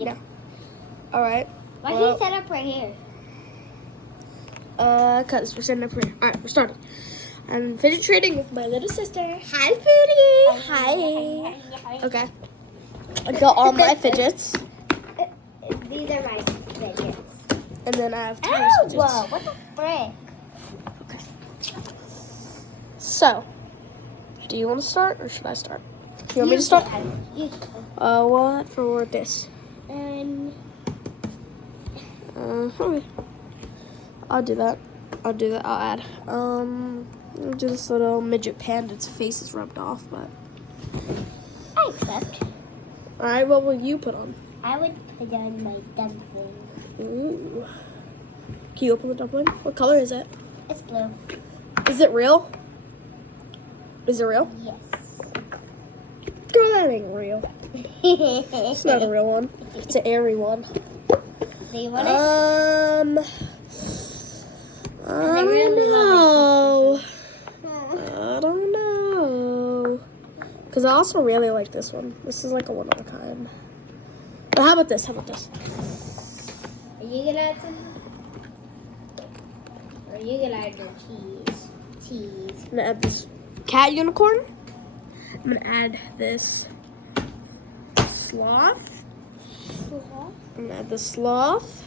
Yeah. All right. Why do you set up right here? Cause we're setting up here. All right, we're starting. I'm fidget trading with my little sister. Hi, Foodie. Hi. Okay. I got all my fidgets. These are my fidgets. And then I have Tyler's fidgets. Whoa, what the frick? Okay. So, do you want to start or should I start? You want me to start? What for this? Okay. I'll do that. I'll add. I'll do this little midget panda. Its face is rubbed off, but. I accept. All right. What will you put on? I would put on my dumpling. Ooh. Can you open the dumpling? What color is it? It's blue. Is it real? Is it real? Yes. Girl, that ain't real. It's not a real one. It's an airy one. Do you want it? I don't know. Because I also really like this one. This is like a one of a kind. But how about this? Are you gonna add some? Or are you gonna add your cheese? I'm gonna add this cat unicorn. I'm gonna add this sloth. I'm gonna add the sloth.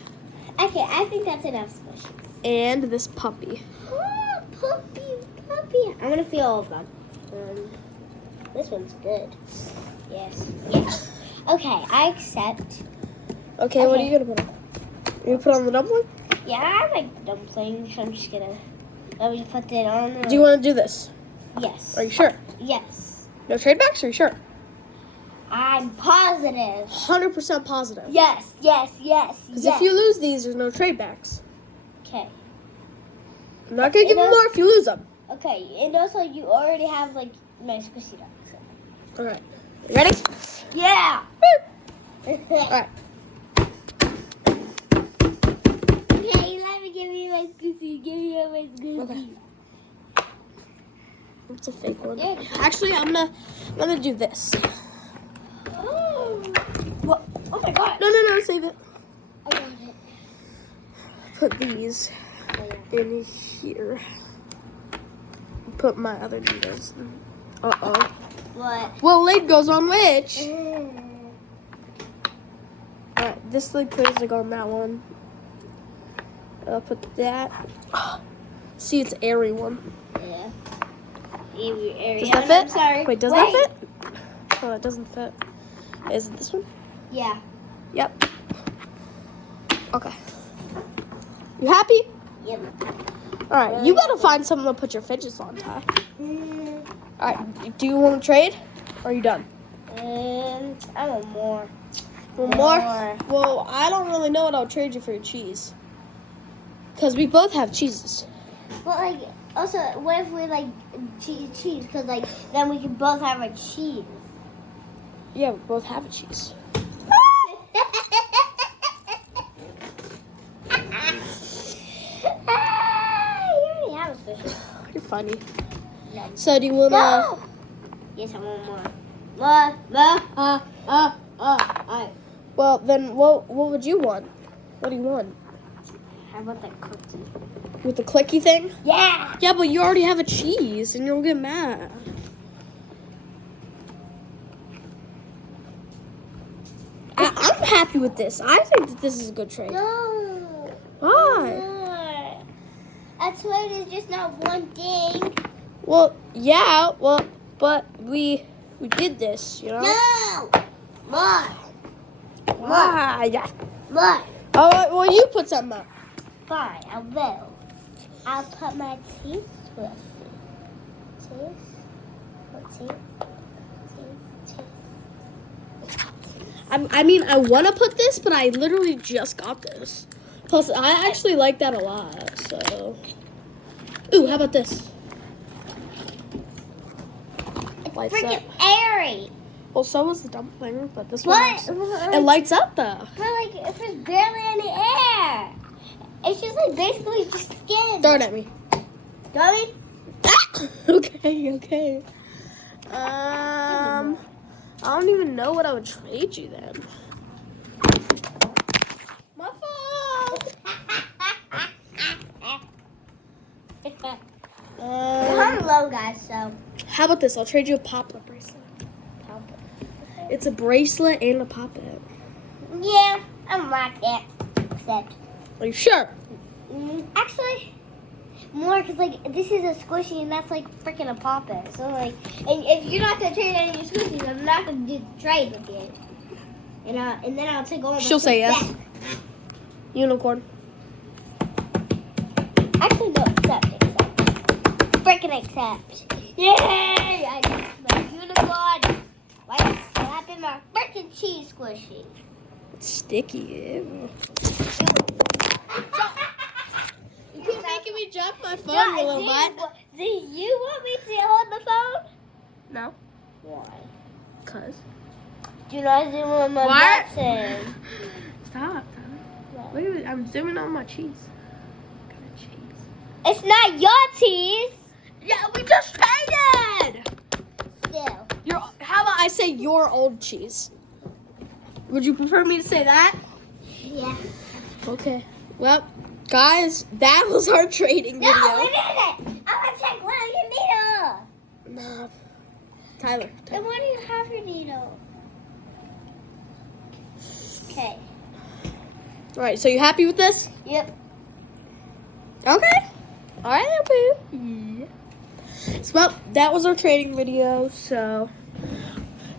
Okay, I think that's enough squishies. And this puppy. Oh, puppy. I'm gonna feel all of them. This one's good. Yes. Okay, I accept. Okay, what are you gonna put on? You put on the dumpling? Yeah, I like dumplings, so I'm just gonna let me put it on. Do you want to do this? Yes. Are you sure? Yes. No trade backs? Are you sure? I'm positive. 100% positive. Yes. Because if you lose these, there's no trade backs. Okay. I'm not gonna give you more if you lose them. Okay, and also you already have like my squishy ducks. All right. You ready? Yeah. All right. Okay, let me give you my squishy. Okay. It's a fake one. Yeah. Actually, I'm gonna do this. Oh. What? Oh my god. No, save it. I got it. Put these in here. Put my other needles. Uh-oh. What? Well, lid goes on which? Alright, this lid clears to go on that one. I'll put that. See, it's airy one. Yeah. Airy. Does that fit? I'm sorry. Wait, does that fit? Oh, it doesn't fit. Is it this one? Yeah. Yep. Okay. You happy? Yep. Alright, you gotta find something to put your fidgets on, Ty. Alright, do you want to trade? Or are you done? I want more. Want more? Well, I don't really know what I'll trade you for your cheese. Because we both have cheeses. But like, also, what if we like cheese? Because like, then we can both have a cheese. Yeah, we both have a cheese. You already have a special. You're funny. No. So do you wanna? No. Yes, I want more. More. Well, then what would you want? What do you want? How about that cookie? With the clicky thing? Yeah. Yeah, but you already have a cheese, and you'll get mad. I'm happy with this. I think that this is a good trade. No. Why? More. That's why there's just not one thing. Well, yeah. Well, but we did this, you know. No. More. Why? Yeah. More. All right. Well, you put something up. Fine, I will. I'll put my teeth with it. Teeth? What teeth? I mean, I want to put this, but I literally just got this. Plus, I actually like that a lot, so. Ooh, how about this? It's Lights freaking up. airy. Well, so is the dumpling, but this What? one, it lights up, though. But like, if it's barely in the air. It's just like basically just skin. Throw it at me. Throw it? Okay. I don't even know what I would trade you then. How about this? I'll trade you a pop-up bracelet. It's a bracelet and a pop-up. Yeah, I don't like that. Except, Are you sure? actually, more because like this is a squishy and that's like freaking a pop-it. So like, and if you're not gonna trade any of your squishies, I'm not gonna do the trade with you. And then I'll take all. She'll say yes. back. Unicorn. Actually, no, accept. Freaking accept. Yay! I got my unicorn. Why slap in my freaking cheese squishy? It's sticky. Ew. You keep making me drop my phone, you little butt. Do you want me to hold the phone? No. Why? Cause. Do not zoom on my What? button. Stop. Look at it. I'm zooming on my cheese. Look at the cheese. It's not your cheese. Yeah, we just traded. Still. How about I say your old cheese? Would you prefer me to say that? Yeah. Okay. Well, guys, that was our trading video. No, wait a minute. I'm gonna take one of your needles. Nah. Tyler. Then why do you have your needle? Okay. All right. So you happy with this? Yep. Okay. All right, boo. Yeah. So, well, that was our trading video. So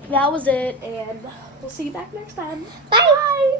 that was it, and we'll see you back next time. Bye.